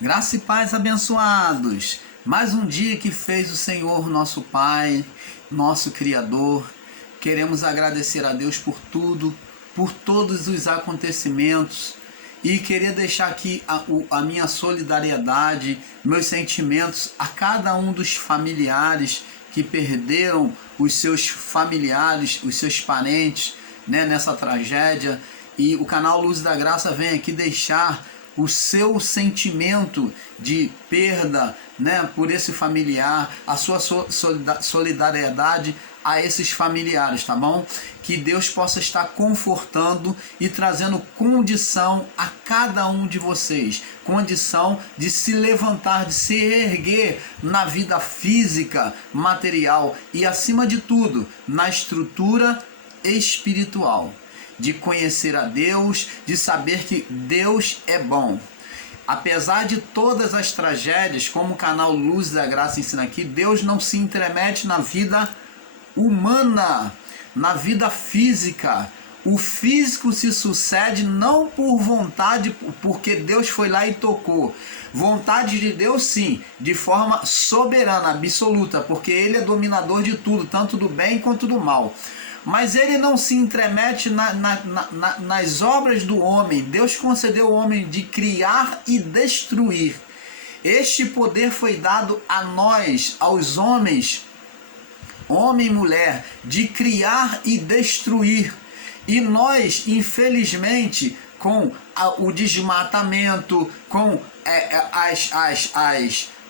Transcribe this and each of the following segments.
Graça e paz, abençoados. Mais um dia que fez o Senhor, nosso Pai, nosso Criador. Queremos agradecer a Deus por tudo, por todos os acontecimentos, e queria deixar aqui a minha solidariedade, meus sentimentos a cada um dos familiares que perderam os seus familiares, os seus parentes, nessa tragédia. E o canal Luz da Graça vem aqui deixar o seu sentimento de perda, por esse familiar, a sua solidariedade a esses familiares, tá bom? Que Deus possa estar confortando e trazendo condição a cada um de vocês, condição de se levantar, de se erguer na vida física, material e, acima de tudo, na estrutura espiritual, de conhecer a Deus, de saber que Deus é bom. Apesar de todas as tragédias, como o canal Luz da Graça ensina aqui, Deus não se intromete na vida humana, na vida física. O físico se sucede não por vontade, porque Deus foi lá e tocou. Vontade de Deus, sim, de forma soberana, absoluta, porque Ele é dominador de tudo, tanto do bem quanto do mal. Mas Ele não se intromete nas obras do homem. Deus concedeu ao homem de criar e destruir. Este poder foi dado a nós, aos homens, homem e mulher, de criar e destruir. E nós, infelizmente, com o desmatamento, com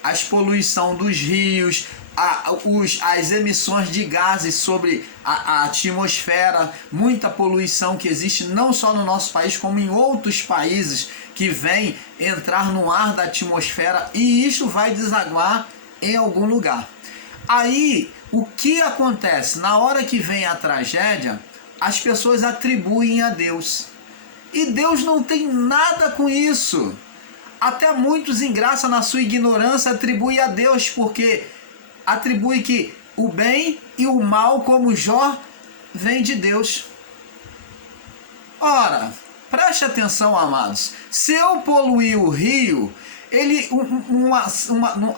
as poluição dos rios, as emissões de gases sobre a atmosfera, muita poluição que existe não só no nosso país, como em outros países que vem entrar no ar da atmosfera, e isso vai desaguar em algum lugar. Aí, o que acontece? Na hora que vem a tragédia, as pessoas atribuem a Deus. E Deus não tem nada com isso. Até muitos, em graça, na sua ignorância, atribuem a Deus, porque atribui que o bem e o mal, como Jó, vem de Deus. Ora, preste atenção, amados. Se eu poluir o rio,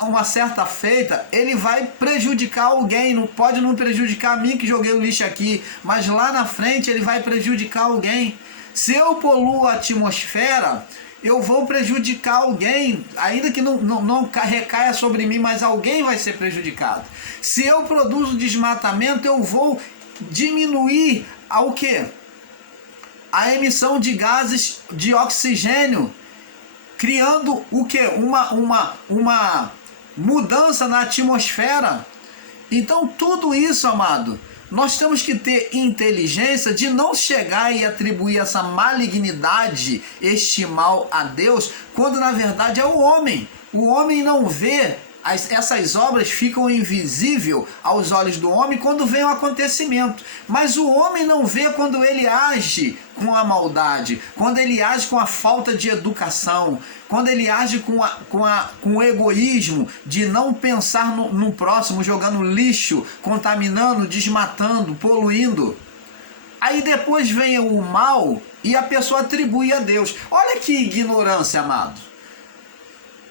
uma certa feita, ele vai prejudicar alguém. Não pode não prejudicar a mim que joguei o lixo aqui, mas lá na frente ele vai prejudicar alguém. Se eu poluo a atmosfera, eu vou prejudicar alguém, ainda que não recaia sobre mim, mas alguém vai ser prejudicado. Se eu produzo desmatamento, eu vou diminuir o quê? A emissão de gases de oxigênio, criando o quê? Uma mudança na atmosfera. Então tudo isso, amado, nós temos que ter inteligência de não chegar e atribuir essa malignidade, este mal a Deus, quando na verdade é o homem. O homem não vê, essas obras ficam invisíveis aos olhos do homem quando vem o acontecimento. Mas o homem não vê quando ele age com a maldade, quando ele age com a falta de educação, quando ele age com o egoísmo de não pensar no próximo, jogando lixo, contaminando, desmatando, poluindo. Aí depois vem o mal e a pessoa atribui a Deus. Olha que ignorância, amado.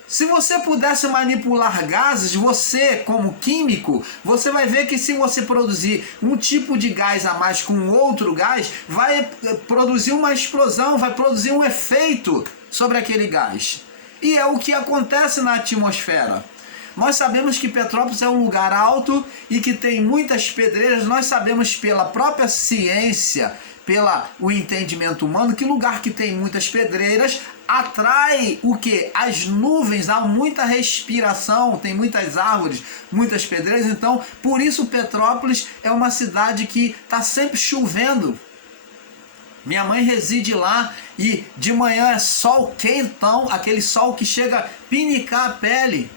Se você pudesse manipular gases, você, como químico, você vai ver que se você produzir um tipo de gás a mais com outro gás, vai produzir uma explosão, vai produzir um efeito sobre aquele gás. E é o que acontece na atmosfera. Nós sabemos que Petrópolis é um lugar alto e que tem muitas pedreiras. Nós sabemos pela própria ciência, o entendimento humano, que lugar que tem muitas pedreiras atrai o que? As nuvens, há muita respiração, tem muitas árvores, muitas pedreiras. Então, por isso Petrópolis é uma cidade que está sempre chovendo. Minha mãe reside lá e de manhã é sol quentão, aquele sol que chega a pinicar a pele.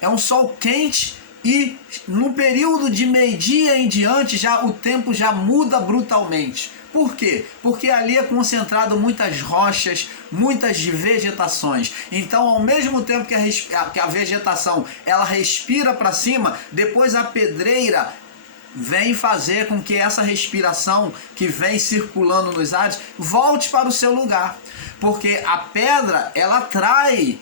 É um sol quente e no período de meio-dia em diante o tempo já muda brutalmente. Por quê? Porque ali é concentrado muitas rochas, muitas vegetações. Então, ao mesmo tempo que a vegetação ela respira para cima, depois a pedreira vem fazer com que essa respiração que vem circulando nos ares volte para o seu lugar. Porque a pedra, ela atrai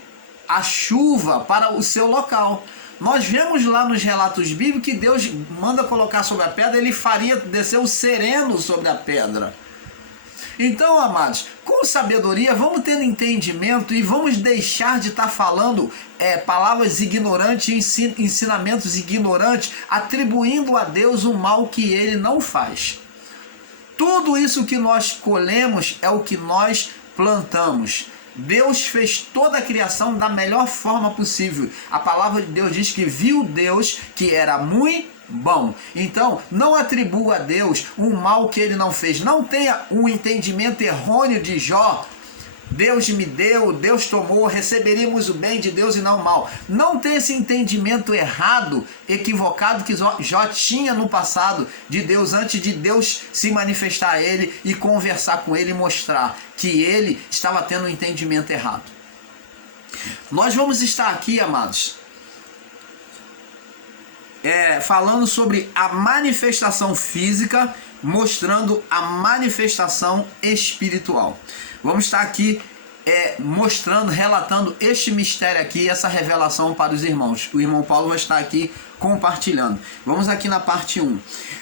a chuva para o seu local. Nós vemos lá nos relatos bíblicos que Deus manda colocar sobre a pedra, ele faria descer o sereno sobre a pedra. Então, amados, com sabedoria, vamos tendo entendimento e vamos deixar de estar falando palavras ignorantes, ensinamentos ignorantes, atribuindo a Deus o mal que ele não faz. Tudo isso que nós colhemos é o que nós plantamos. Deus fez toda a criação da melhor forma possível. A palavra de Deus diz que viu Deus que era muito bom. Então, não atribua a Deus um mal que ele não fez. Não tenha um entendimento errôneo de Jó. Deus me deu, Deus tomou, receberíamos o bem de Deus e não o mal. Não tenha esse entendimento errado, equivocado que Jó tinha no passado de Deus, antes de Deus se manifestar a ele e conversar com ele e mostrar que ele estava tendo um entendimento errado. Nós vamos estar aqui, amados, falando sobre a manifestação física, mostrando a manifestação espiritual. Vamos estar aqui mostrando, relatando este mistério aqui, essa revelação para os irmãos. O irmão Paulo vai estar aqui compartilhando. Vamos aqui na parte 1.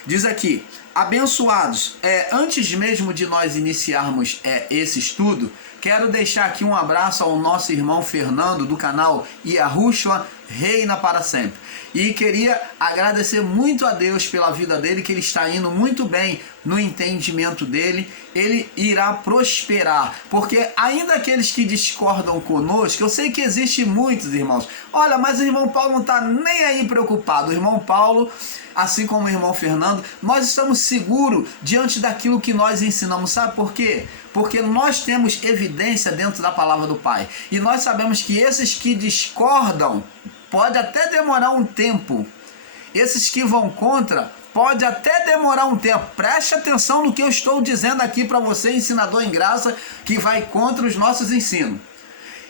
Diz aqui: abençoados, antes mesmo de nós iniciarmos esse estudo, quero deixar aqui um abraço ao nosso irmão Fernando, do canal Yahushua Reina para Sempre. E queria agradecer muito a Deus pela vida dele, que ele está indo muito bem no entendimento dele. Ele irá prosperar, porque ainda aqueles que discordam conosco, eu sei que existem muitos irmãos. Olha, mas o irmão Paulo não está nem aí preocupado. O irmão Paulo, assim como o irmão Fernando, nós estamos seguros diante daquilo que nós ensinamos. Sabe por quê? Porque nós temos evidência dentro da palavra do Pai. E nós sabemos que esses que discordam, pode até demorar um tempo. Esses que vão contra, pode até demorar um tempo. Preste atenção no que eu estou dizendo aqui para você, ensinador em graça, que vai contra os nossos ensinos.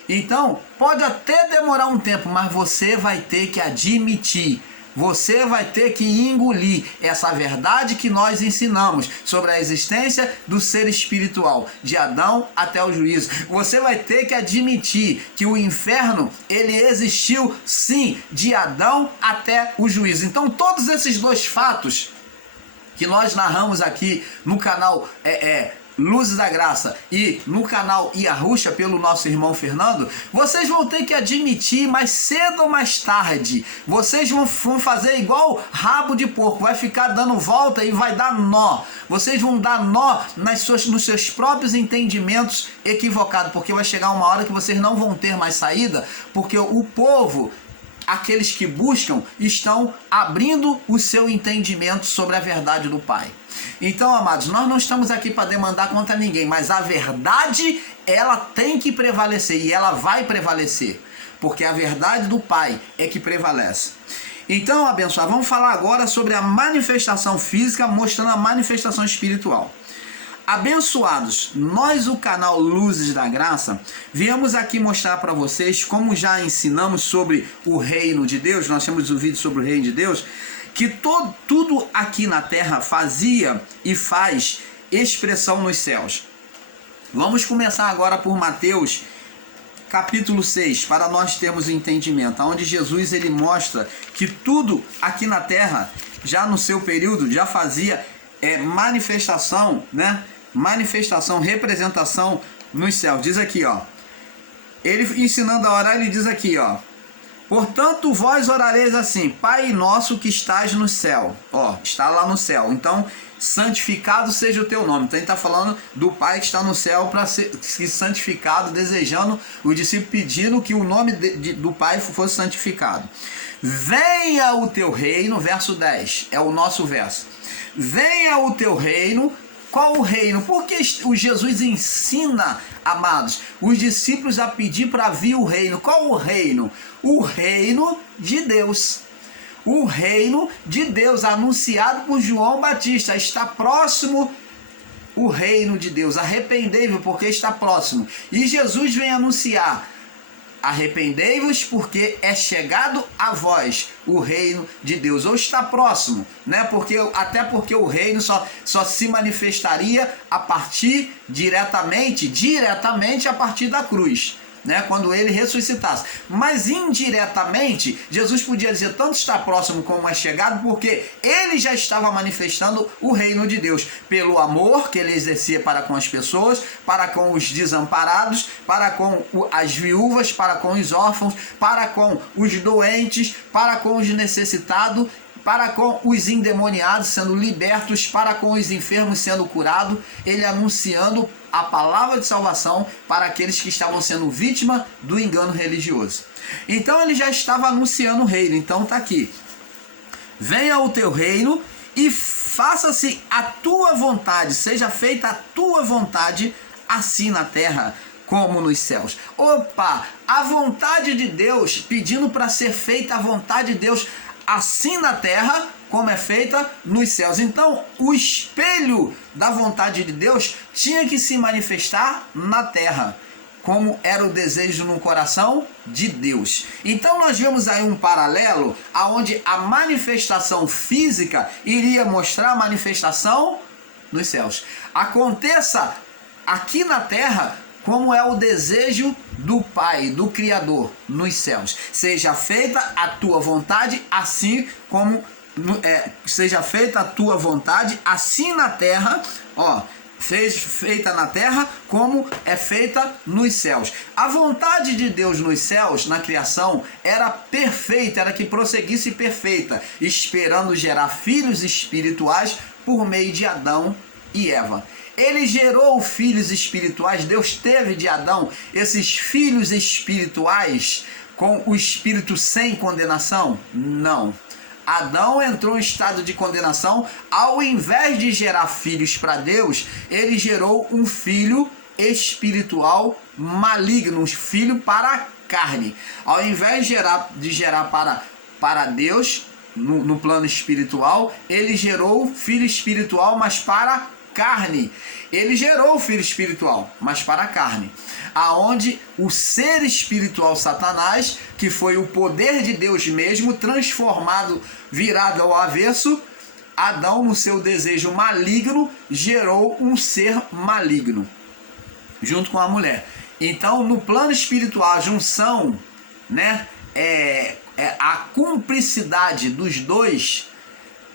Então, pode até demorar um tempo, mas você vai ter que admitir. Você vai ter que engolir essa verdade que nós ensinamos sobre a existência do ser espiritual, de Adão até o juízo. Você vai ter que admitir que o inferno, ele existiu sim, de Adão até o juízo. Então, todos esses dois fatos que nós narramos aqui no canal Luzes da Graça e no canal Yahushua pelo nosso irmão Fernando, vocês vão ter que admitir mais cedo ou mais tarde. Vocês vão fazer igual rabo de porco, vai ficar dando volta e vai dar nó. Vocês vão dar nó nos seus próprios entendimentos equivocados, porque vai chegar uma hora que vocês não vão ter mais saída, porque o povo, aqueles que buscam, estão abrindo o seu entendimento sobre a verdade do Pai. Então, amados, nós não estamos aqui para demandar contra ninguém, mas a verdade, ela tem que prevalecer e ela vai prevalecer, porque a verdade do Pai é que prevalece. Então, abençoado, vamos falar agora sobre a manifestação física, mostrando a manifestação espiritual. Abençoados, nós, o canal Luzes da Graça, viemos aqui mostrar para vocês, como já ensinamos sobre o reino de Deus, nós temos um vídeo sobre o reino de Deus, que tudo aqui na terra fazia e faz expressão nos céus. Vamos começar agora por Mateus capítulo 6, para nós termos o entendimento, onde Jesus ele mostra que tudo aqui na terra, já no seu período, já fazia manifestação, né? Manifestação, representação nos céus. Diz aqui, ó, ele ensinando a orar, ele diz aqui, ó: portanto, vós orareis assim: Pai nosso que estás no céu. Ó, está lá no céu. Então, santificado seja o teu nome. Então, ele está falando do Pai que está no céu para ser santificado, desejando, o discípulo pedindo que o nome do Pai fosse santificado. Venha o teu reino, verso 10, é o nosso verso. Venha o teu reino. Qual o reino? Porque o Jesus ensina, amados, os discípulos a pedir para vir o reino. Qual o reino? O reino de Deus. O reino de Deus, anunciado por João Batista. Está próximo o reino de Deus. Arrependei-vos, porque está próximo. E Jesus vem anunciar: arrependei-vos, porque é chegado a vós o reino de Deus, ou está próximo, né? Até porque o reino só se manifestaria a partir diretamente a partir da cruz, né, quando ele ressuscitasse. Mas indiretamente, Jesus podia dizer tanto está próximo como é chegado, porque ele já estava manifestando o reino de Deus, pelo amor que ele exercia para com as pessoas, para com os desamparados, para com as viúvas, para com os órfãos, para com os doentes, para com os necessitados, para com os endemoniados sendo libertos, para com os enfermos sendo curados, ele anunciando a palavra de salvação para aqueles que estavam sendo vítima do engano religioso. Então ele já estava anunciando o reino. Então está aqui: venha o teu reino e faça-se a tua vontade, seja feita a tua vontade, assim na terra como nos céus. Opa, a vontade de Deus, pedindo para ser feita a vontade de Deus, assim na terra como é feita nos céus. Então o espelho da vontade de Deus tinha que se manifestar na terra, como era o desejo no coração de Deus. Então nós vemos aí um paralelo aonde a manifestação física iria mostrar a manifestação nos céus. Aconteça aqui na terra como é o desejo do Pai, do Criador, nos céus. Seja feita a tua vontade, assim como seja feita a tua vontade, assim na terra, feita na terra como é feita nos céus. A vontade de Deus nos céus, na criação, era perfeita, era que prosseguisse perfeita, esperando gerar filhos espirituais por meio de Adão e Eva. Ele gerou filhos espirituais, Deus teve de Adão esses filhos espirituais com o espírito sem condenação? Não. Adão entrou em estado de condenação, ao invés de gerar filhos para Deus, ele gerou um filho espiritual maligno, um filho para a carne. Ao invés de gerar para Deus, no plano espiritual, ele gerou filho espiritual, mas para a carne. Ele gerou o filho espiritual, mas para a carne, aonde o ser espiritual Satanás, que foi o poder de Deus mesmo, transformado, virado ao avesso, Adão, no seu desejo maligno, gerou um ser maligno, junto com a mulher. Então, no plano espiritual, a junção, né, a cumplicidade dos dois,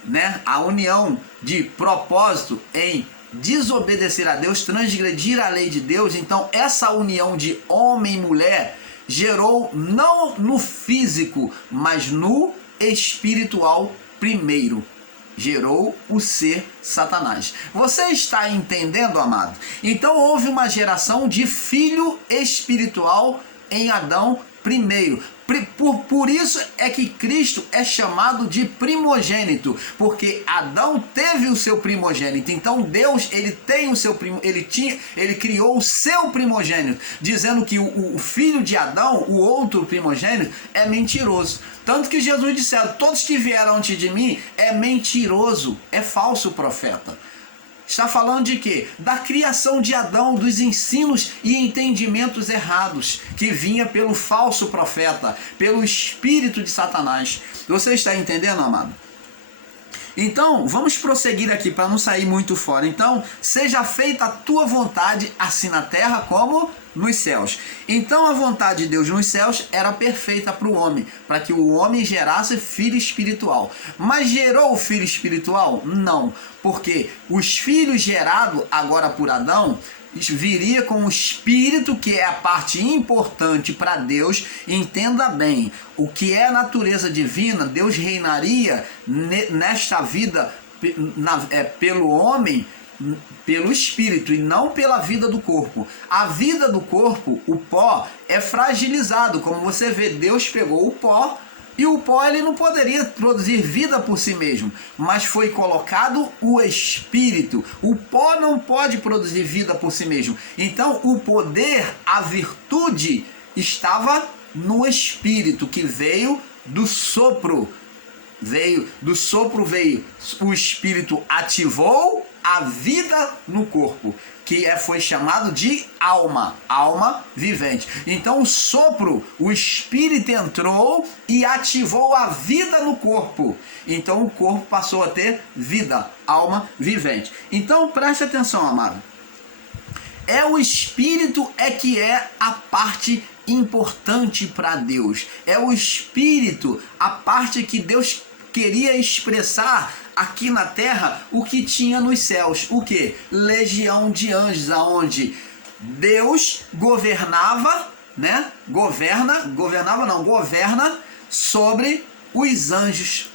né, a união de propósito em desobedecer a Deus, transgredir a lei de Deus. Então essa união de homem e mulher gerou não no físico, mas no espiritual primeiro. Gerou o ser Satanás. Você está entendendo, amado? Então houve uma geração de filho espiritual em Adão primeiro. Por isso é que Cristo é chamado de primogênito, porque Adão teve o seu primogênito. Então Deus, ele tem o seu ele criou o seu primogênito, dizendo que o filho de Adão, o outro primogênito, é mentiroso. Tanto que Jesus disse: todos que vieram antes de mim é mentiroso, é falso profeta. Está falando de quê? Da criação de Adão, dos ensinos e entendimentos errados que vinha pelo falso profeta, pelo espírito de Satanás. Você está entendendo, amado? Então, vamos prosseguir aqui para não sair muito fora. Então, seja feita a tua vontade, assim na terra como nos céus. Então, a vontade de Deus nos céus era perfeita para o homem, para que o homem gerasse filho espiritual. Mas gerou o filho espiritual? Não, porque os filhos gerados agora por Adão viria com o espírito, que é a parte importante para Deus. Entenda bem, o que é a natureza divina, Deus reinaria nesta vida pelo homem, pelo espírito, e não pela vida do corpo. A vida do corpo, o pó, é fragilizado. Como você vê, Deus pegou o pó, e o pó, ele não poderia produzir vida por si mesmo, mas foi colocado o espírito. O pó não pode produzir vida por si mesmo. Então o poder, a virtude estava no espírito, que veio do sopro. Veio o espírito, ativou a vida no corpo, que foi chamado de alma vivente. Então o sopro, o espírito entrou e ativou a vida no corpo. Então o corpo passou a ter vida, alma vivente. Então preste atenção, amado. O espírito que é a parte importante para Deus. É o espírito, a parte que Deus queria expressar aqui na terra o que tinha nos céus. O que? Legião de anjos, aonde Deus governava, né? Governa sobre os anjos.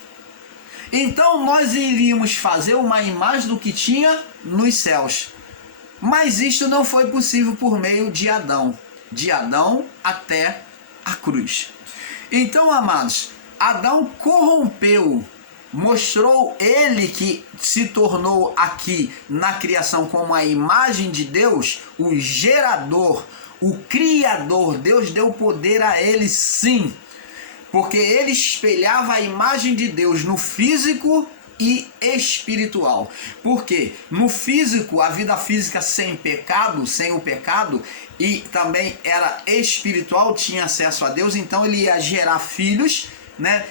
Então nós iríamos fazer uma imagem do que tinha nos céus. Mas isto não foi possível por meio de Adão. De Adão até a cruz. Então, amados, Adão corrompeu, mostrou ele que se tornou aqui na criação como a imagem de Deus, o gerador, o criador. Deus deu poder a ele, sim, porque ele espelhava a imagem de Deus no físico e espiritual. Porque no físico, a vida física sem pecado, sem o pecado, e também era espiritual, tinha acesso a Deus, então ele ia gerar filhos, né,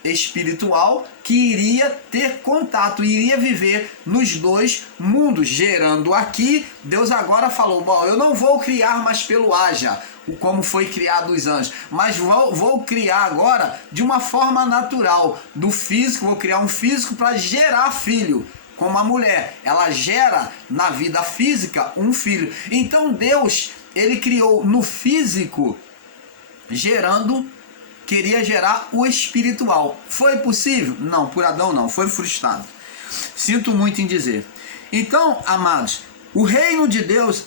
espiritual, que iria ter contato, iria viver nos dois mundos, gerando aqui. Deus agora falou: bom, eu não vou criar mais pelo haja, como foi criado os anjos, mas vou criar agora de uma forma natural, do físico, vou criar um físico para gerar filho, como a mulher, ela gera na vida física um filho. Então Deus, ele criou no físico, queria gerar o espiritual. Foi possível? Não, por Adão não, foi frustrado. Sinto muito em dizer. Então, amados, o reino de Deus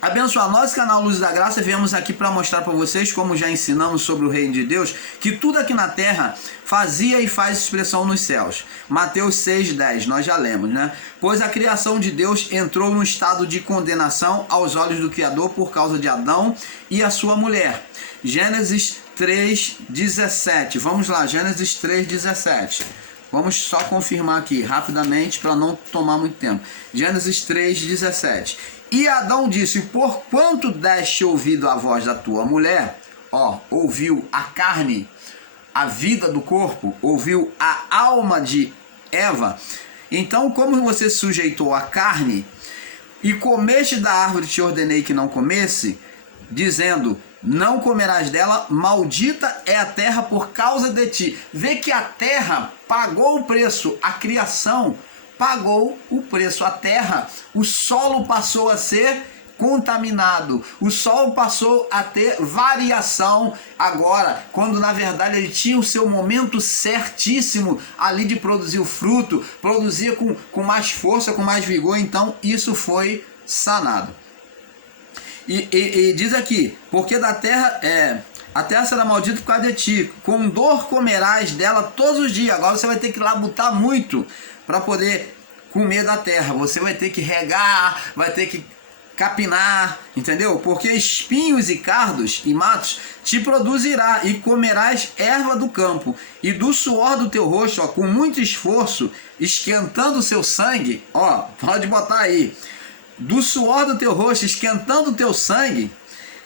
abençoar nosso canal Luz da Graça. Viemos aqui para mostrar para vocês, como já ensinamos sobre o reino de Deus, que tudo aqui na terra fazia e faz expressão nos céus. Mateus 6,10, nós já lemos, né? Pois a criação de Deus entrou num estado de condenação aos olhos do Criador por causa de Adão e a sua mulher. Gênesis 3,17. Vamos lá, Gênesis 3,17. Vamos só confirmar aqui rapidamente para não tomar muito tempo. Gênesis 3,17. E Adão disse: porquanto deste ouvido a voz da tua mulher, ouviu a carne, a vida do corpo, ouviu a alma de Eva, então como você sujeitou a carne e comeste da árvore que te ordenei que não comesse, dizendo: não comerás dela, maldita é a terra por causa de ti. Vê que a terra pagou o preço, a criação pagou o preço. A terra, o solo passou a ser contaminado, o solo passou a ter variação agora, quando na verdade ele tinha o seu momento certíssimo ali de produzir o fruto, produzia com mais força, com mais vigor. Então isso foi sanado. E diz aqui: porque da terra a terra será maldita por causa de ti, com dor comerás dela todos os dias. Agora você vai ter que labutar muito para poder comer da terra. Você vai ter que regar, vai ter que capinar, entendeu? Porque espinhos e cardos e matos te produzirá, e comerás erva do campo, e do suor do teu rosto, com muito esforço, esquentando o seu sangue, pode botar aí, do suor do teu rosto, esquentando o teu sangue,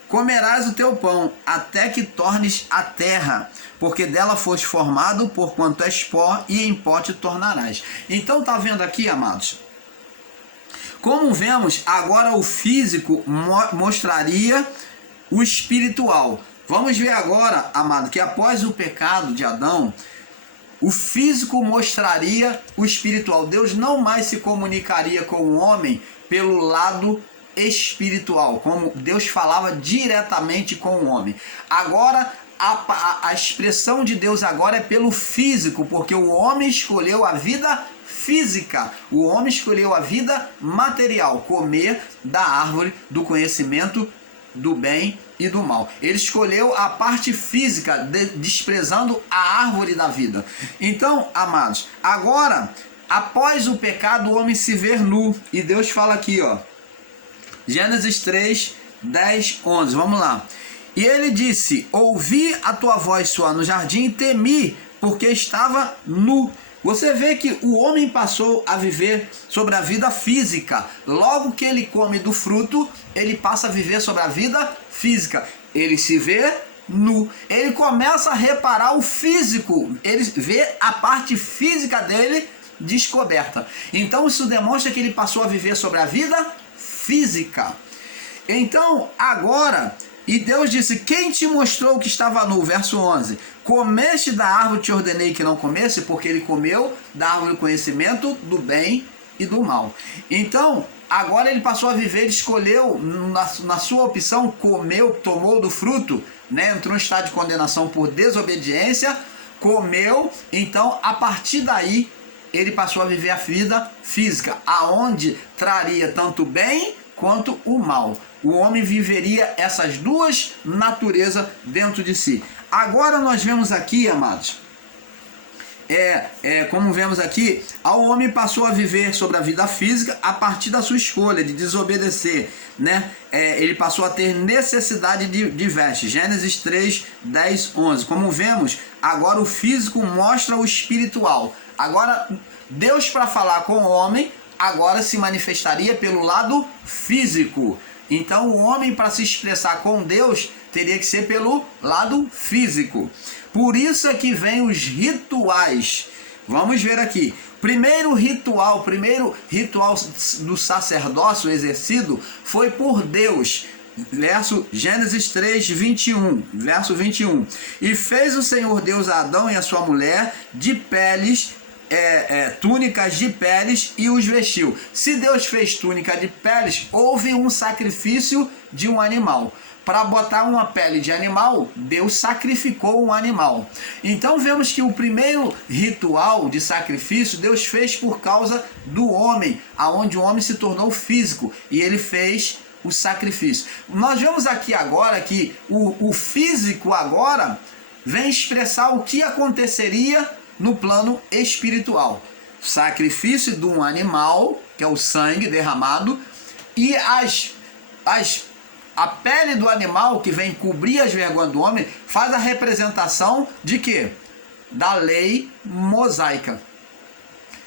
comerás o teu pão, até que tornes a terra, porque dela foste formado, porquanto és pó, e em pó te tornarás. Então tá vendo aqui, amados? Como vemos, agora o físico mostraria o espiritual. Vamos ver agora, amado, que após o pecado de Adão, o físico mostraria o espiritual. Deus não mais se comunicaria com o homem pelo lado espiritual, como Deus falava diretamente com o homem. Agora a expressão de Deus agora é pelo físico, porque o homem escolheu a vida física, o homem escolheu a vida material, comer da árvore do conhecimento do bem e do mal. Ele escolheu a parte física, desprezando a árvore da vida. Então, amados, agora, após o pecado, o homem se vê nu, e Deus fala aqui, Gênesis 3, 10, 11, vamos lá. E ele disse: ouvi a tua voz soar no jardim e temi, porque estava nu. Você vê que o homem passou a viver sobre a vida física. Logo que ele come do fruto, ele passa a viver sobre a vida física. Ele se vê nu. Ele começa a reparar o físico. Ele vê a parte física dele descoberta. Então isso demonstra que ele passou a viver sobre a vida física. Então, agora, e Deus disse, quem te mostrou que estava nu? Verso 11, comeste da árvore te ordenei que não comesse, porque ele comeu da árvore do conhecimento do bem e do mal. Então, agora ele passou a viver, ele escolheu, na sua opção, comeu, tomou do fruto, né? Entrou em estado de condenação por desobediência, comeu, então, a partir daí, ele passou a viver a vida física, aonde traria tanto o bem quanto o mal. O homem viveria essas duas naturezas dentro de si. Agora nós vemos aqui, amados, como vemos aqui, o homem passou a viver sobre a vida física a partir da sua escolha de desobedecer, né? Ele passou a ter necessidade de vestes. Gênesis 3, 10, 11. Como vemos, agora o físico mostra o espiritual. Agora, Deus, para falar com o homem, agora se manifestaria pelo lado físico. Então, o homem, para se expressar com Deus, teria que ser pelo lado físico. Por isso é que vem os rituais. Vamos ver aqui. Primeiro ritual do sacerdócio exercido foi por Deus. Gênesis 3, 21, verso 21. E fez o Senhor Deus a Adão e a sua mulher de peles, túnicas de peles, e os vestiu. Se Deus fez túnica de peles, houve um sacrifício de um animal. Para botar uma pele de animal, Deus sacrificou um animal. Então vemos que o primeiro ritual de sacrifício Deus fez por causa do homem, aonde o homem se tornou físico e ele fez o sacrifício. Nós vemos aqui agora que o físico agora vem expressar o que aconteceria no plano espiritual. Sacrifício de um animal, que é o sangue derramado, e a pele do animal que vem cobrir as vergonhas do homem faz a representação de quê? Da lei mosaica,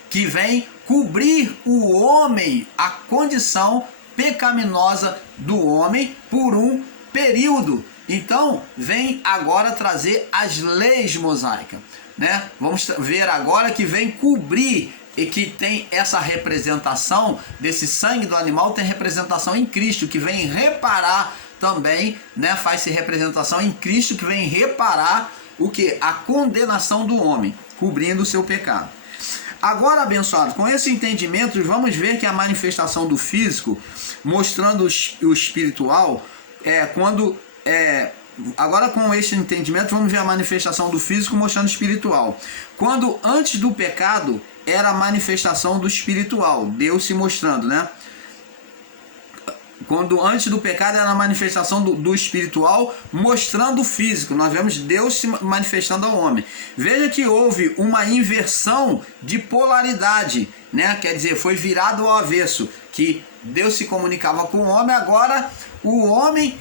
que vem cobrir o homem, a condição pecaminosa do homem por um período. Então, vem agora trazer as leis mosaicas, né? Vamos ver agora que vem cobrir e que tem essa representação desse sangue do animal, tem representação em Cristo, que vem reparar também, né? Faz-se representação em Cristo, que vem reparar o que? A condenação do homem, cobrindo o seu pecado. Agora, abençoado, com esse entendimento, vamos ver que a manifestação do físico, mostrando o espiritual, agora com este entendimento, vamos ver a manifestação do físico mostrando o espiritual. Quando antes do pecado, era a manifestação do espiritual, Deus se mostrando, né? Quando antes do pecado era a manifestação do espiritual mostrando o físico. Nós vemos Deus se manifestando ao homem. Veja que houve uma inversão de polaridade, né? Quer dizer, foi virado ao avesso, que Deus se comunicava com o homem, agora o homem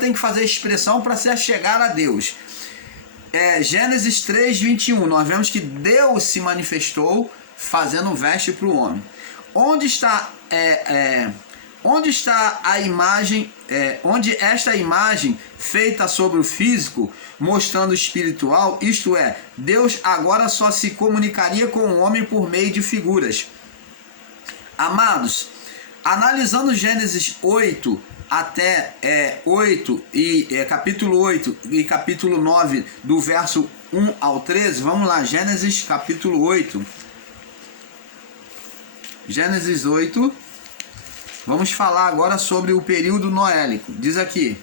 tem que fazer expressão para se achegar a Deus. Gênesis 3, 21, nós vemos que Deus se manifestou fazendo veste para o homem. Onde está a imagem, onde esta imagem feita sobre o físico, mostrando o espiritual, isto é, Deus agora só se comunicaria com o homem por meio de figuras. Amados, analisando Gênesis 8 até capítulo 8 e capítulo 9, do verso 1 ao 13, vamos lá, Gênesis capítulo 8. Gênesis 8, vamos falar agora sobre o período noélico. Diz aqui,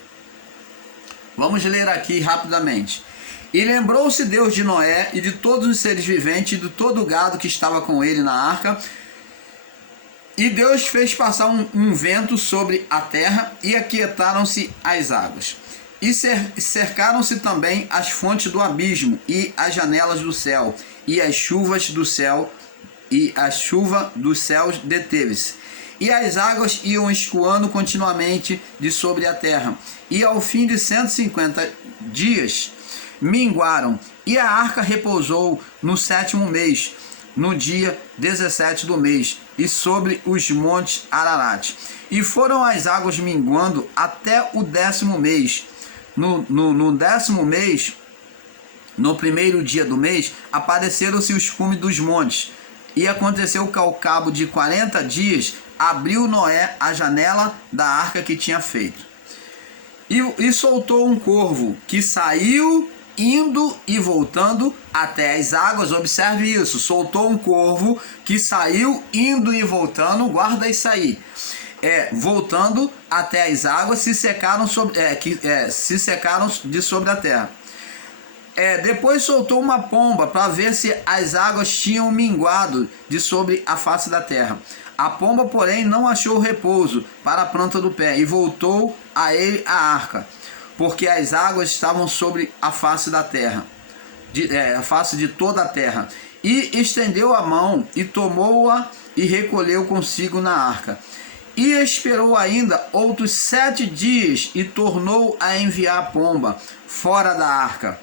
vamos ler aqui rapidamente. E lembrou-se Deus de Noé e de todos os seres viventes e de todo o gado que estava com ele na arca. E Deus fez passar um vento sobre a terra e aquietaram-se as águas. E cercaram-se também as fontes do abismo e as janelas do céu e as chuvas do céu, e a chuva dos céus deteve-se. E as águas iam escoando continuamente de sobre a terra. E ao fim de 150 dias minguaram. E a arca repousou no 7º mês, no dia 17 do mês, e sobre os montes Ararat. E foram as águas minguando até o 10º mês. No 10º mês, no primeiro dia do mês, apareceram-se os cumes dos montes. E aconteceu que ao cabo de 40 dias, abriu Noé a janela da arca que tinha feito. E soltou um corvo que saiu indo e voltando até as águas. Observe isso, soltou um corvo que saiu indo e voltando, guarda isso aí. Voltando até as águas, se secaram de sobre a terra. Depois soltou uma pomba para ver se as águas tinham minguado de sobre a face da terra. A pomba, porém, não achou repouso para a planta do pé e voltou a ele a arca, porque as águas estavam sobre a face da terra, a face de toda a terra. E estendeu a mão e tomou-a e recolheu consigo na arca. E esperou ainda outros 7 dias e tornou a enviar a pomba fora da arca.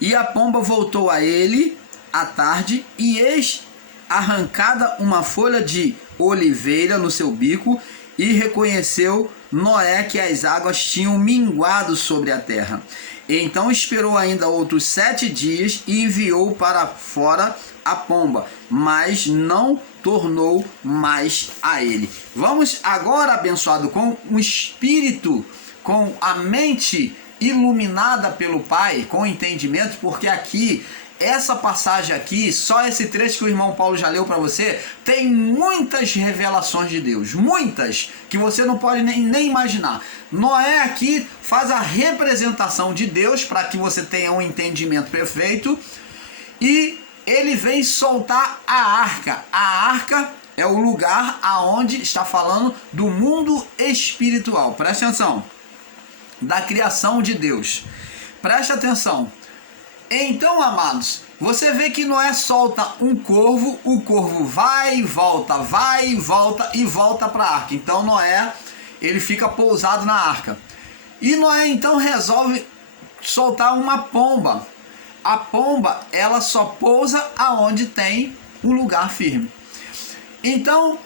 E a pomba voltou a ele à tarde, e eis arrancada uma folha de oliveira no seu bico, e reconheceu Noé que as águas tinham minguado sobre a terra. Então esperou ainda outros 7 dias e enviou para fora a pomba, mas não tornou mais a ele. Vamos agora, abençoado, com o espírito, com a mente iluminada pelo Pai, com entendimento, porque aqui, essa passagem aqui, só esse trecho que o irmão Paulo já leu para você, tem muitas revelações de Deus, muitas, que você não pode nem imaginar. Noé aqui faz a representação de Deus, para que você tenha um entendimento perfeito, e ele vem soltar a arca. A arca é o lugar aonde está falando do mundo espiritual. Preste atenção. Da criação de Deus. Preste atenção. Então, amados, você vê que Noé solta um corvo, o corvo vai e volta e volta para a arca. Então Noé, ele fica pousado na arca. E Noé então resolve soltar uma pomba. A pomba, ela só pousa aonde tem um lugar firme. Então,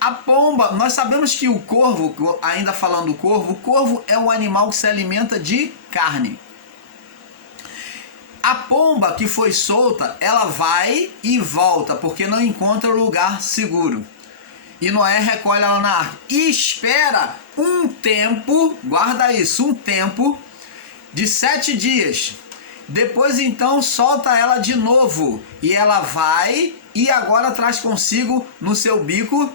a pomba, nós sabemos que o corvo, ainda falando do corvo, o corvo é um animal que se alimenta de carne. A pomba que foi solta, ela vai e volta, porque não encontra lugar seguro. E Noé recolhe ela na arca. E espera um tempo, guarda isso, um tempo de 7 dias. Depois então solta ela de novo. E ela vai e agora traz consigo no seu bico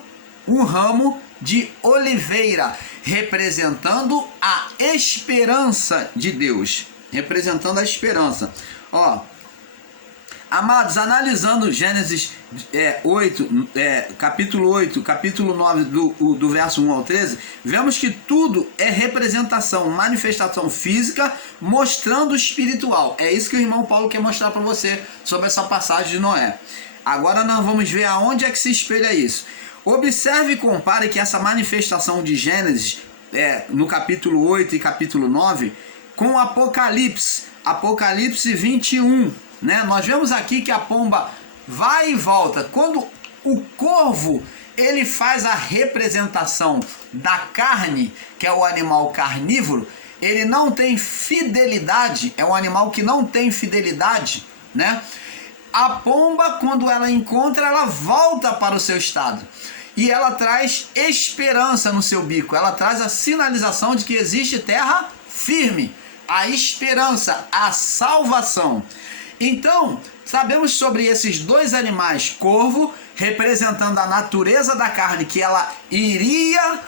um ramo de oliveira, representando a esperança de Deus. Representando a esperança. Amados, analisando Gênesis 8, capítulo 8, capítulo 9, do verso 1 ao 13, vemos que tudo é representação, manifestação física, mostrando o espiritual. É isso que o irmão Paulo quer mostrar para você sobre essa passagem de Noé. Agora nós vamos ver aonde é que se espelha isso. Observe e compare que essa manifestação de Gênesis, no capítulo 8 e capítulo 9, com Apocalipse 21, né? Nós vemos aqui que a pomba vai e volta. Quando o corvo, ele faz a representação da carne, que é o animal carnívoro, ele não tem fidelidade, é um animal que não tem fidelidade, né? A pomba, quando ela encontra, ela volta para o seu estado. E ela traz esperança no seu bico. Ela traz a sinalização de que existe terra firme. A esperança, a salvação. Então, sabemos sobre esses dois animais. Corvo, representando a natureza da carne, que ela iria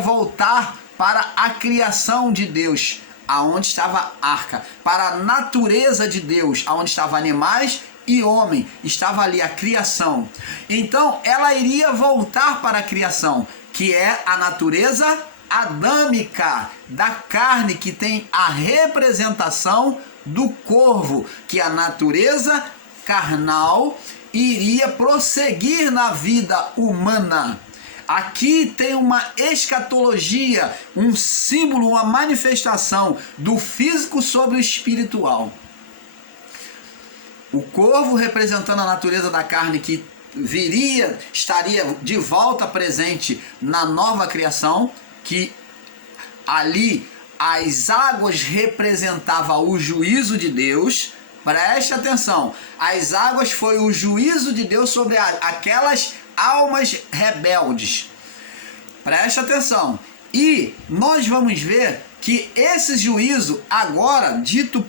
voltar para a criação de Deus, aonde estava a arca, para a natureza de Deus, aonde estavam animais e homem, estava ali a criação. Então ela iria voltar para a criação, que é a natureza adâmica da carne, que tem a representação do corvo, que a natureza carnal iria prosseguir na vida humana. Aqui tem uma escatologia, um símbolo, uma manifestação do físico sobre o espiritual. O corvo representando a natureza da carne, que estaria de volta presente na nova criação, que ali as águas representavam o juízo de Deus. Preste atenção, as águas foi o juízo de Deus sobre aquelas almas rebeldes. Preste atenção. E nós vamos ver que esse juízo agora dito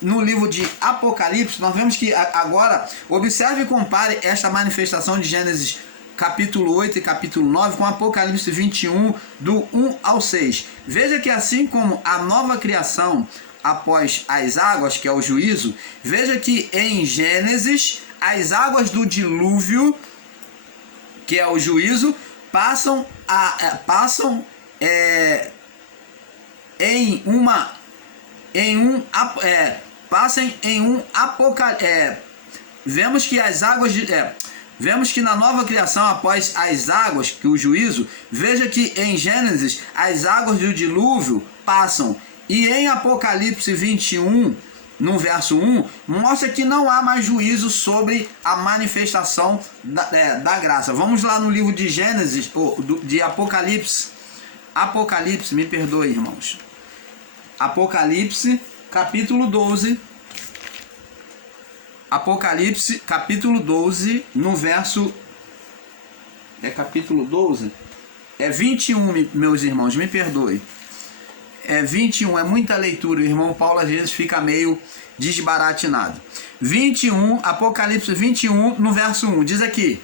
no livro de Apocalipse, nós vemos que agora, observe e compare esta manifestação de Gênesis capítulo 8 e capítulo 9 com Apocalipse 21, do 1 ao 6. Veja que assim como a nova criação após as águas, que é o juízo, veja que em Gênesis, as águas do dilúvio, que é o juízo, passam em um apocalipse. Vemos que as águas vemos que na nova criação após as águas, que o juízo, veja que em Gênesis as águas do dilúvio passam, e em Apocalipse 21, no verso 1, mostra que não há mais juízo sobre a manifestação da graça. Vamos lá no livro de Gênesis, de Apocalipse, me perdoe, irmãos. Apocalipse, capítulo 12. Apocalipse, capítulo 12, no verso... É capítulo 12? É 21, meus irmãos, me perdoe. É 21, é muita leitura, o irmão Paulo às vezes fica meio desbaratinado. 21, Apocalipse 21, no verso 1, diz aqui: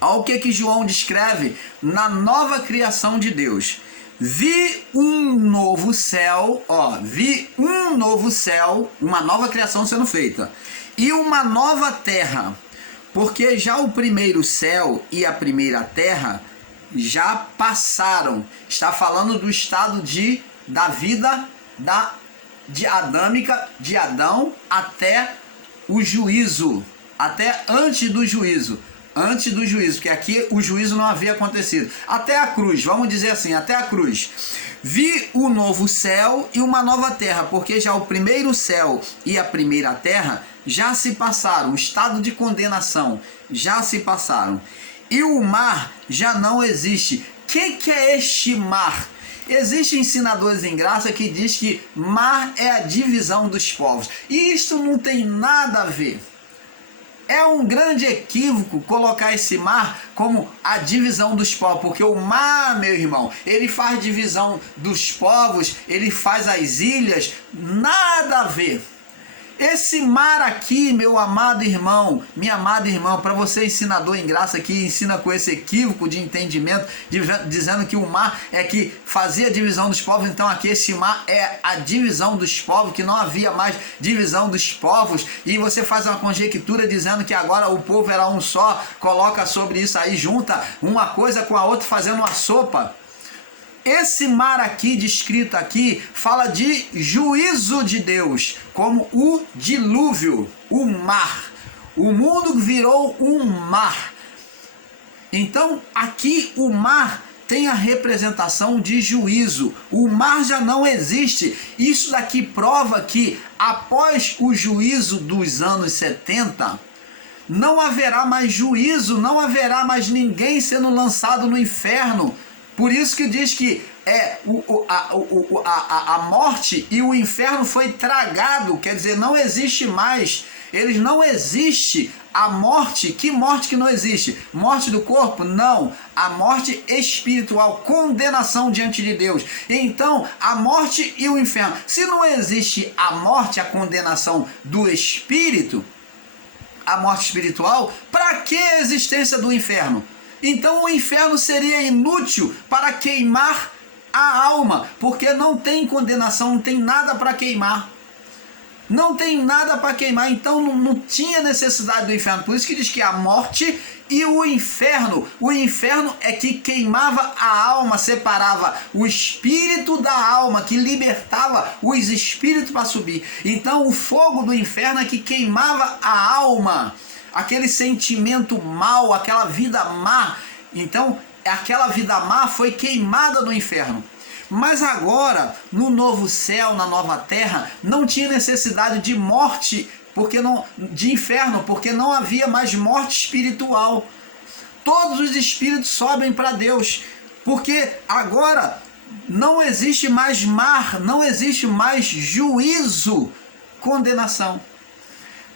olha o que João descreve na nova criação de Deus. Vi um novo céu, uma nova criação sendo feita, e uma nova terra, porque já o primeiro céu e a primeira terra já passaram. Está falando do estado da vida adâmica, de Adão, até o juízo, até antes do juízo, porque aqui o juízo não havia acontecido, até a cruz, vamos dizer assim, até a cruz. Vi o novo céu e uma nova terra, porque já o primeiro céu e a primeira terra já se passaram, o estado de condenação já se passaram, e o mar já não existe. Que é este mar? Existem ensinadores em graça que diz que mar é a divisão dos povos, e isto não tem nada a ver. É um grande equívoco colocar esse mar como a divisão dos povos, porque o mar, meu irmão, ele faz divisão dos povos, ele faz as ilhas, nada a ver. Esse mar aqui, meu amado irmão, minha amada irmã, para você ensinador em graça que ensina com esse equívoco de entendimento, dizendo que o mar é que fazia a divisão dos povos, então aqui esse mar é a divisão dos povos, que não havia mais divisão dos povos, e você faz uma conjectura dizendo que agora o povo era um só, coloca sobre isso aí, junta uma coisa com a outra fazendo uma sopa. Esse mar aqui, descrito aqui, fala de juízo de Deus, como o dilúvio, o mar. O mundo virou um mar. Então, aqui o mar tem a representação de juízo. O mar já não existe. Isso daqui prova que após o juízo dos anos 70, não haverá mais juízo, não haverá mais ninguém sendo lançado no inferno. Por isso que diz que a morte e o inferno foi tragado, quer dizer, não existe mais. Eles não existe a morte. Que morte que não existe? Morte do corpo? Não. A morte espiritual, condenação diante de Deus. Então, a morte e o inferno. Se não existe a morte, a condenação do espírito, a morte espiritual, para que a existência do inferno? Então o inferno seria inútil para queimar a alma, porque não tem condenação, não tem nada para queimar. Não tem nada para queimar, então não tinha necessidade do inferno. Por isso que diz que a morte e o inferno é que queimava a alma, separava o espírito da alma, que libertava os espíritos para subir. Então o fogo do inferno é que queimava a alma, aquele sentimento mau, aquela vida má. Então aquela vida má foi queimada no inferno. Mas agora, no novo céu, na nova terra, não tinha necessidade de morte, de inferno, porque não havia mais morte espiritual. Todos os espíritos sobem para Deus, porque agora não existe mais mar, não existe mais juízo, condenação.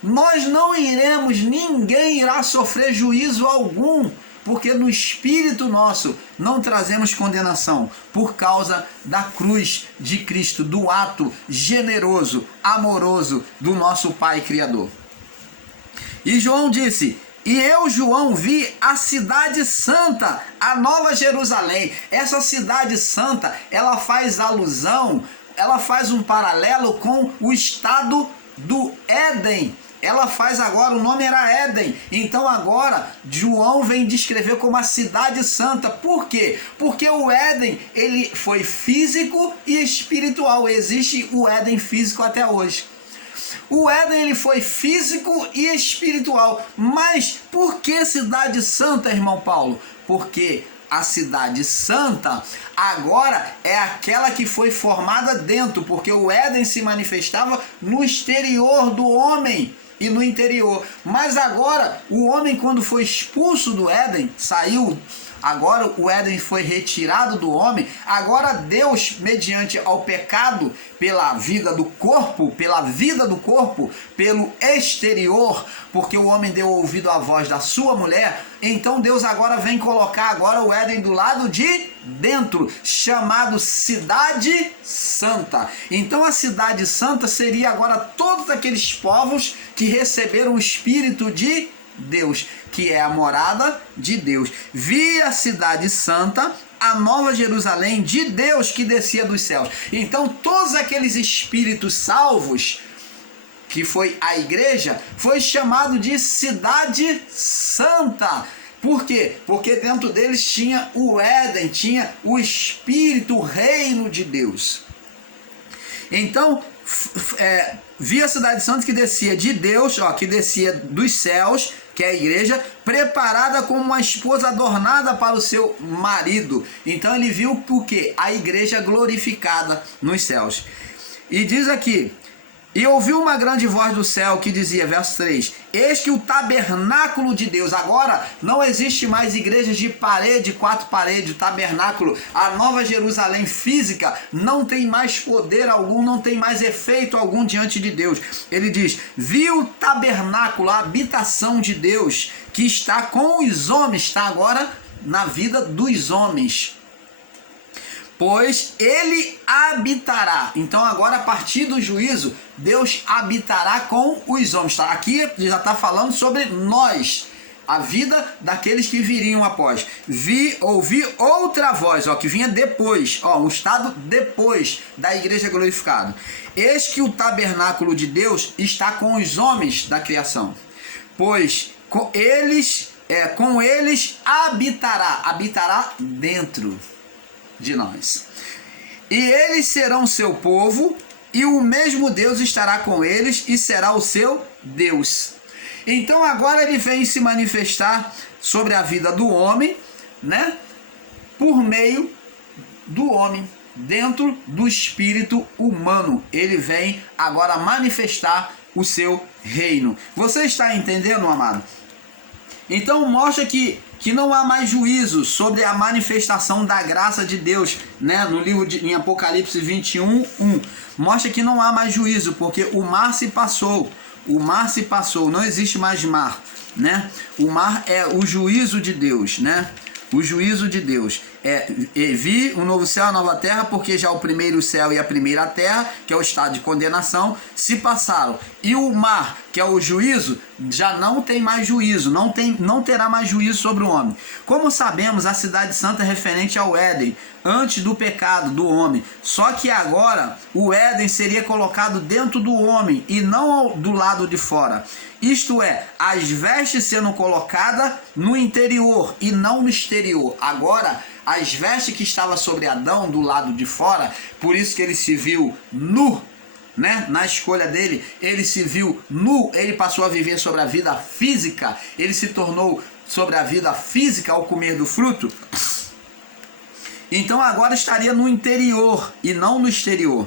nós não iremos, ninguém irá sofrer juízo algum, porque no espírito nosso não trazemos condenação por causa da cruz de Cristo, do ato generoso, amoroso do nosso Pai Criador. E João disse: e eu, João, vi a cidade santa, a Nova Jerusalém. Essa cidade santa, ela faz alusão, ela faz um paralelo com o estado do Éden. Ela faz agora, o nome era Éden. Então agora João vem descrever como a cidade santa. Por quê? Porque o Éden, ele foi físico e espiritual. Existe o Éden físico até hoje. O Éden, ele foi físico e espiritual. Mas por que cidade santa, irmão Paulo? Porque a cidade santa agora é aquela que foi formada dentro, porque o Éden se manifestava no exterior do homem e no interior. Mas agora o homem, quando foi expulso do Éden, saiu. Agora o Éden foi retirado do homem. Agora Deus, mediante ao pecado, pela vida do corpo, pelo exterior, porque o homem deu ouvido à voz da sua mulher, então Deus agora vem colocar agora o Éden do lado de dentro, chamado Cidade Santa. Então a Cidade Santa seria agora todos aqueles povos que receberam o Espírito de Deus, que é a morada de Deus. Vi a cidade santa, a Nova Jerusalém de Deus, que descia dos céus. Então todos aqueles espíritos salvos, que foi a igreja, foi chamado de cidade santa. Por quê? Porque dentro deles tinha o Éden, tinha o Espírito, o reino de Deus. Então vi a cidade santa que descia de Deus, que descia dos céus, que é a igreja, preparada como uma esposa adornada para o seu marido. Então ele viu o quê? A igreja glorificada nos céus. E diz aqui: e ouviu uma grande voz do céu que dizia, verso 3, eis que o tabernáculo de Deus, agora não existe mais igrejas de parede, 4 paredes, o tabernáculo, a Nova Jerusalém física não tem mais poder algum, não tem mais efeito algum diante de Deus. Ele diz: viu o tabernáculo, a habitação de Deus, que está com os homens, está agora na vida dos homens. Pois ele habitará. Então agora, a partir do juízo, Deus habitará com os homens. Aqui já está falando sobre nós, a vida daqueles que viriam após. Ouvi outra voz, que vinha depois, um estado depois da igreja glorificada. Eis que o tabernáculo de Deus está com os homens da criação, pois com eles habitará dentro de nós. E eles serão seu povo, e o mesmo Deus estará com eles e será o seu Deus. Então agora ele vem se manifestar sobre a vida do homem, né? Por meio do homem, dentro do espírito humano. Ele vem agora manifestar o seu reino. Você está entendendo, amado? Então mostra que não há mais juízo sobre a manifestação da graça de Deus, né? No livro em Apocalipse 21:1, mostra que não há mais juízo, porque o mar se passou, não existe mais mar, né? O mar é o juízo de Deus, né? O juízo de Deus. Vi um novo céu e uma nova terra, porque já o primeiro céu e a primeira terra, que é o estado de condenação, se passaram. E o mar, que é o juízo, já não tem mais juízo, não terá mais juízo sobre o homem. Como sabemos, a cidade santa é referente ao Éden, antes do pecado do homem. Só que agora o Éden seria colocado dentro do homem e não do lado de fora. Isto é, as vestes sendo colocadas no interior e não no exterior. Agora, as vestes que estavam sobre Adão do lado de fora, por isso que ele se viu nu, né? Na escolha dele, ele se viu nu, ele passou a viver sobre a vida física, ele se tornou sobre a vida física ao comer do fruto. Então agora estaria no interior e não no exterior.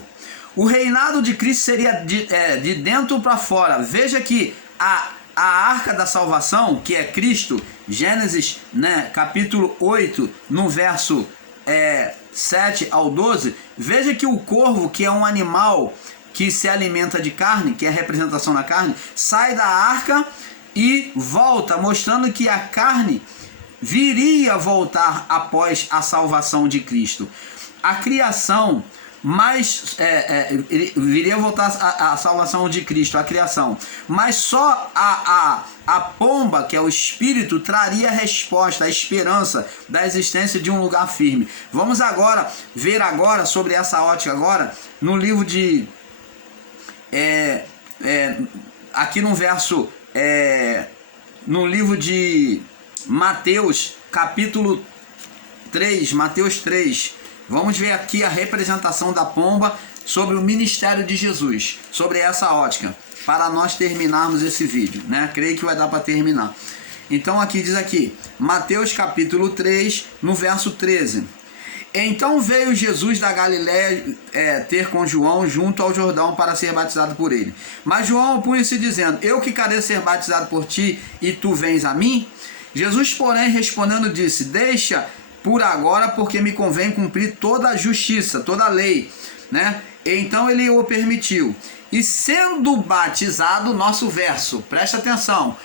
O reinado de Cristo seria de dentro para fora. Veja que a arca da salvação, que é Cristo, Gênesis, né, capítulo 8, no verso 7 ao 12, veja que o corvo, que é um animal que se alimenta de carne, que é a representação da carne, sai da arca e volta, mostrando que a carne viria voltar após a salvação de Cristo. A criação, viria voltar a salvação de Cristo, a criação, mas só a pomba, que é o espírito, traria a resposta, a esperança da existência de um lugar firme. Vamos agora ver sobre essa ótica agora, no livro de aqui no verso no livro de Mateus, capítulo 3, Mateus 3. Vamos ver aqui a representação da pomba sobre o ministério de Jesus, sobre essa ótica, para nós terminarmos esse vídeo, né? Creio que vai dar para terminar. Então aqui diz aqui, Mateus capítulo 3, no verso 13. Então veio Jesus da Galiléia ter com João junto ao Jordão para ser batizado por ele. Mas João opunha-se dizendo, eu que careço ser batizado por ti e tu vens a mim? Jesus, porém, respondendo, disse, deixa por agora, porque me convém cumprir toda a justiça, toda a lei, né? Então ele o permitiu. E sendo batizado, nosso verso, presta atenção,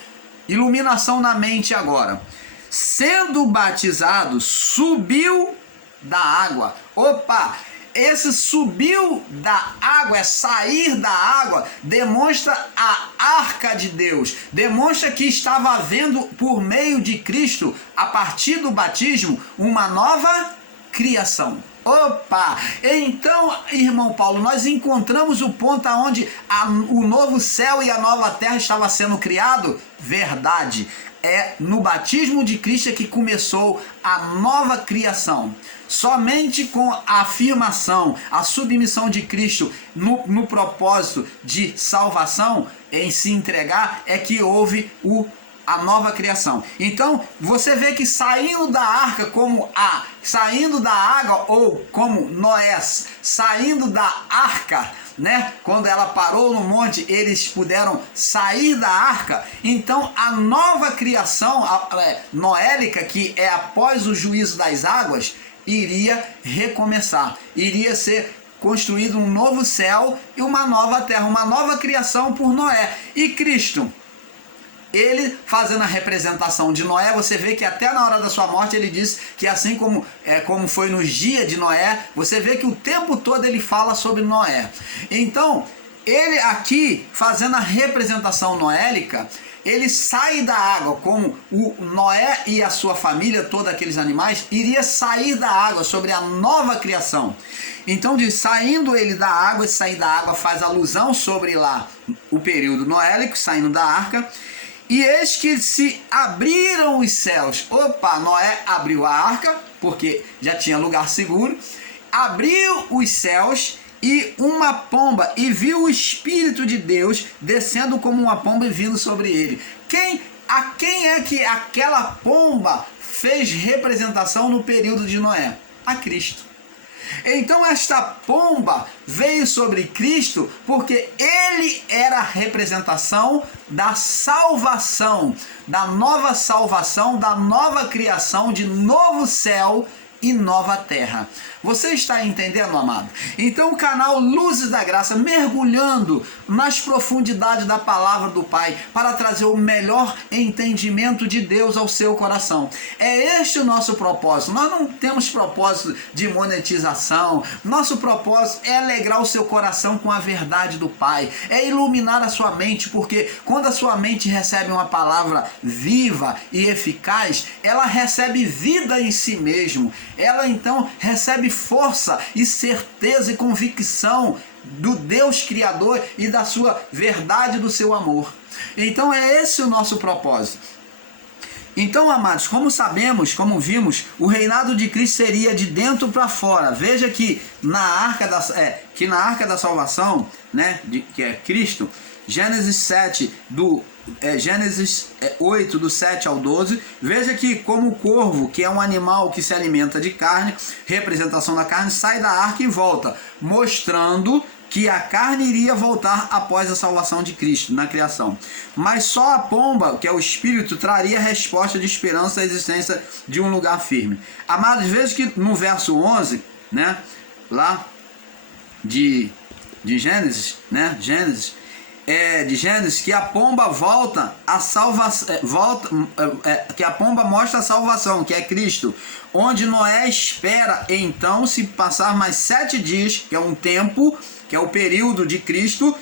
iluminação na mente agora. Sendo batizado, subiu da água. Opa! Esse subiu da água, sair da água, demonstra a arca de Deus, demonstra que estava havendo por meio de Cristo, a partir do batismo, uma nova criação. Opa! Então, irmão Paulo, nós encontramos o ponto onde o novo céu e a nova terra estava sendo criado? Verdade. É no batismo de Cristo que começou a nova criação. Somente com a afirmação, a submissão de Cristo no propósito de salvação, em se entregar, é que houve a nova criação. Então, você vê que saindo da arca saindo da água, ou como Noé, saindo da arca, né? Quando ela parou no monte, eles puderam sair da arca. Então a nova criação noélica, que é após o juízo das águas, iria recomeçar, iria ser construído um novo céu e uma nova terra, uma nova criação por Noé. E Cristo, ele fazendo a representação de Noé, você vê que até na hora da sua morte ele diz que assim como foi nos dias de Noé, você vê que o tempo todo ele fala sobre Noé. Então, ele aqui fazendo a representação noélica, ele sai da água, como o Noé e a sua família, todos aqueles animais, iria sair da água sobre a nova criação. Então diz, saindo ele da água, e sair da água faz alusão sobre lá o período noélico, saindo da arca. E eis que se abriram os céus. Opa, Noé abriu a arca, porque já tinha lugar seguro. Abriu os céus e uma pomba, e viu o Espírito de Deus descendo como uma pomba e vindo sobre ele. A quem é que aquela pomba fez representação no período de Noé? A Cristo. Então esta pomba veio sobre Cristo porque ele era a representação da salvação, da nova criação de novo céu e nova terra. Você está entendendo, amado? Então o canal Luzes da Graça, mergulhando nas profundidades da palavra do Pai, para trazer o melhor entendimento de Deus ao seu coração. É este o nosso propósito. Nós não temos propósito de monetização. Nosso propósito é alegrar o seu coração com a verdade do Pai, é iluminar a sua mente, porque quando a sua mente recebe uma palavra viva e eficaz, ela recebe vida em si mesmo. Ela então recebe força e certeza e convicção do Deus Criador e da sua verdade, do seu amor. Então é esse o nosso propósito. Então, amados, como sabemos, como vimos, o reinado de Cristo seria de dentro para fora. Veja que na arca da salvação, né, que é Cristo, Gênesis 8, do 7 ao 12, veja que como o corvo, que é um animal que se alimenta de carne, representação da carne, sai da arca e volta, mostrando que a carne iria voltar após a salvação de Cristo, na criação. Mas só a pomba, que é o Espírito, traria resposta de esperança à existência de um lugar firme. Amados, veja que no verso 11, né, lá de de Gênesis, né? De Gênesis, que a pomba volta a salvação, que a pomba mostra a salvação, que é Cristo, onde Noé espera então se passar mais 7 dias, que é um tempo, que é o período de Cristo,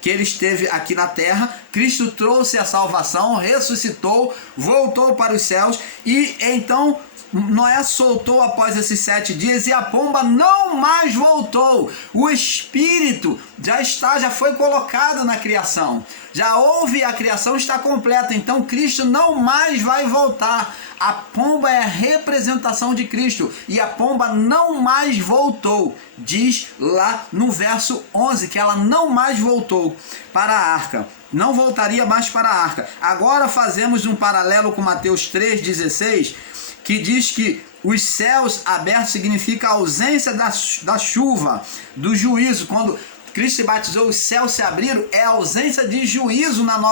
que ele esteve aqui na terra. Cristo trouxe a salvação, ressuscitou, voltou para os céus, e então Noé soltou após esses 7 dias e a pomba não mais voltou. O Espírito já foi colocado na criação. Já houve, a criação está completa. Então Cristo não mais vai voltar. A pomba é a representação de Cristo. E a pomba não mais voltou. Diz lá no verso 11 que ela não mais voltou para a arca. Não voltaria mais para a arca. Agora fazemos um paralelo com Mateus 3,16, que diz que os céus abertos significa a ausência da chuva, do juízo. Quando Cristo se batizou, os céus se abriram, é a ausência de juízo na nova